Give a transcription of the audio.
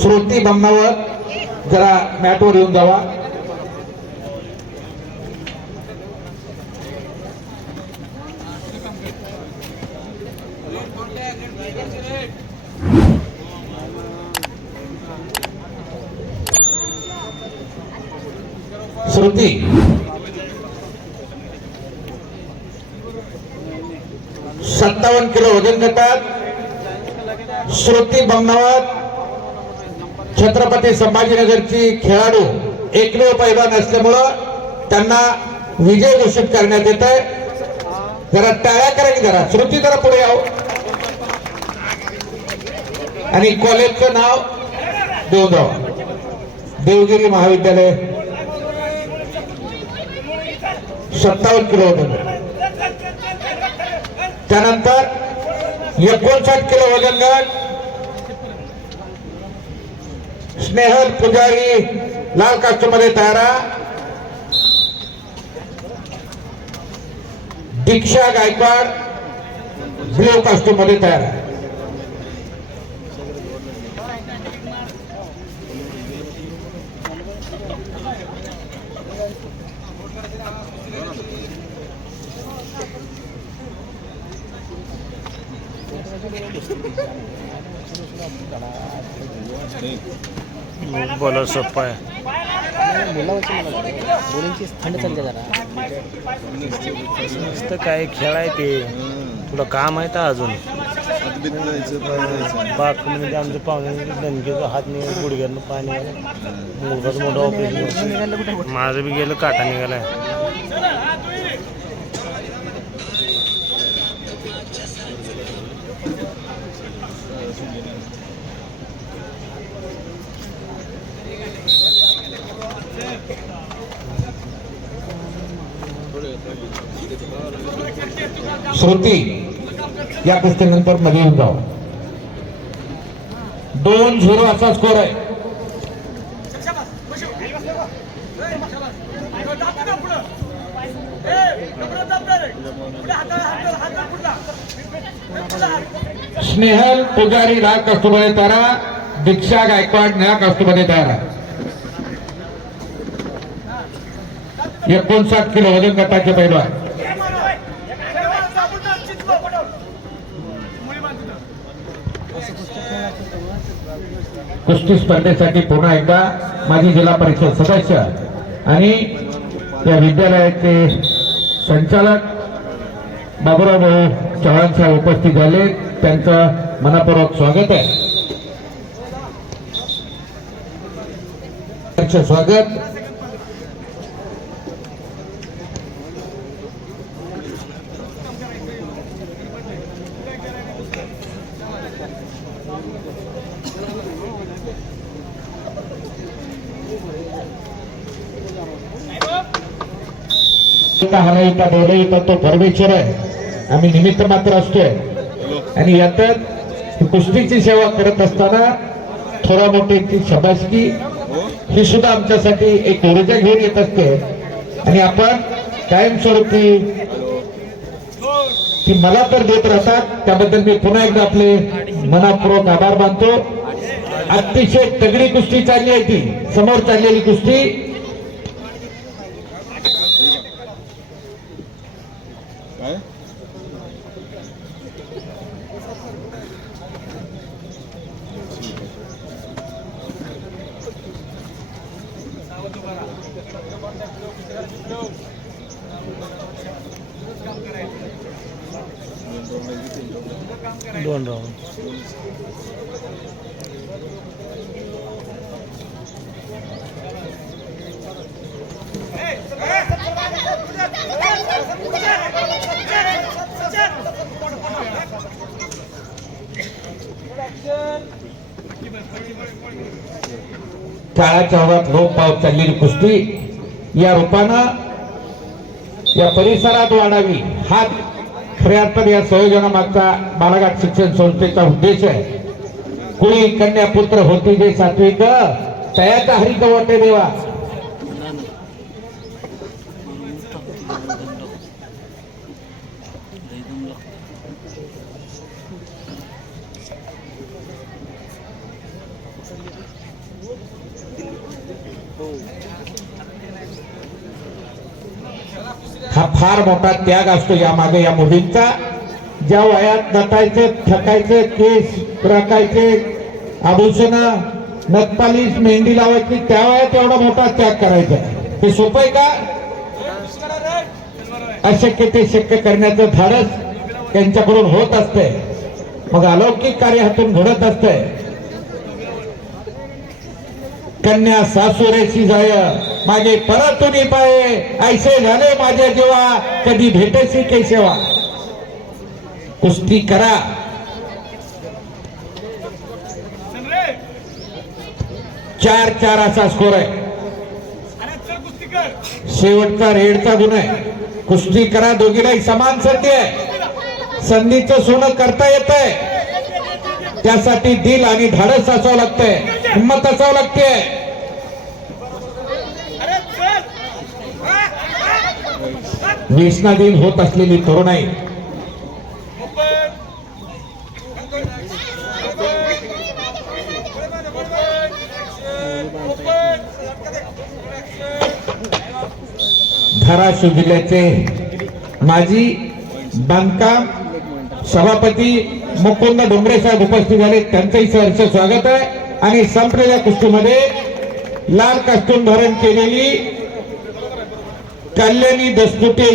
श्रुती बमनावर जरा मॅटवर येऊन जावा. श्रुती. सत्तावन्न किलो वजन घेतात श्रुती बंगावत छत्रपती संभाजीनगरची खेळाडू एकमेव पैलवान असल्यामुळं त्यांना विजय घोषित करण्यात येत आहे जरा टाळ्या करा की जरा. श्रुती जरा पुढे याव. आणि कॉलेजचं नाव देऊन देवगिरी महाविद्यालय. सत्तावन्न किलो त्यानंतर एकोणसाठ किलो वजन गट स्नेहल पुजारी लाल कास्टमध्ये तारा. दीक्षा गायकवाड ब्ल्यू कास्ट्यूममध्ये तयार आहे बोला सोप्पा आहे. थंड चालते जरा नुसतं काय खेळ आहे ते. तुला काम आहे का अजून. बाक म्हणजे आमच्या पाहुणे दणकेचा हात नाही गुडघ्यानं पाणी आलं मुलगाच मोठा ऑपरेशन माझं बी गेलं काटा निघालाय. श्रुती या कुस्तीनंतरमध्ये येऊन जाऊ. दोन झिरो असा स्कोर आहे. स्नेहल पुजारी लाल कस्तुमध्ये तारा दीक्षा गायकवाड निळा कस्तुमध्ये तारा. एकोणसाठ किलो वजन गटाचे पैलवान कुस्ती स्पर्धेसाठी पुन्हा एकदा माजी जिल्हा परिषद सदस्य आणि या विद्यालयाचे संचालक बाबुराव भाऊ चव्हाण साहेब उपस्थित झाले. त्यांचं मनापूर्वक स्वागत आहे. स्वागत. इथं हाला इथं डोले इथं तो परमेश्वर आहे. आम्ही निमित्त मात्र असतोय. आणि यातच कुस्तीची सेवा करत असताना थोडा मोठी शबासकी ही सुद्धा आमच्यासाठी एक ऊर्जा घेऊन येत असते. आणि आपण कायमस्वरूपी ती मला तर देत राहतात त्याबद्दल मी पुन्हा एकदा आपले मनापूर्वक आभार मानतो. अतिशय तगडी कुस्ती चालली आहे ती समोर चाललेली कुस्ती काय दोन राऊंड काळाच्या ओघात लोप पावत चाललेली कुस्ती. या रूपानं या परिसरात वाढावी हा श्रेयास्पद या संयोजनामागचा बालाघाट शिक्षण संस्थेचा उद्देश आहे कुळी कन्या पुत्र होती जे सात्विक तयाचा हरित वाटे देवा Oh. फार मोठा त्याग असतो यामागे या मुलींचा. ज्या वयात नटायचे थकायचे केस रकायचे आभूषण नखपालीस मेहंदी लावायची त्या वयात एवढा मोठा त्याग करायचा. हे सोपं आहे का? अशक्य ते शक्य करण्याचं धाडस त्यांच्याकडून होत असते मग अलौकिक कार्य हातून घडत असते कन्या सासुरेशी जाय. माझे परतुनी पाये ऐसे झाले माझ्या जेव्हा. कधी भेटेसी केशवा कुस्ती करा. चार चार असा स्कोर आहे. शेवटचा रेडचा गुण आहे. कुस्ती करा दोघीलाही समान संधी आहे. संधीचं सोनं करता येत आहे त्यासाठी दिल आणि धाडस असावं लागतंय. हिंमत असावं लागते वेसना होत असलेली तरुणाई. धाराशिव जिल्ह्याचे माजी बांधकाम सभापती मुकुंद डोंगरे साहेब उपस्थित झाले. त्यांचंही सहर्ष स्वागत आहे. आणि संपलेल्या कुस्तीमध्ये लाल कास्टूम धारण केलेली कल्याणी दस्तुटे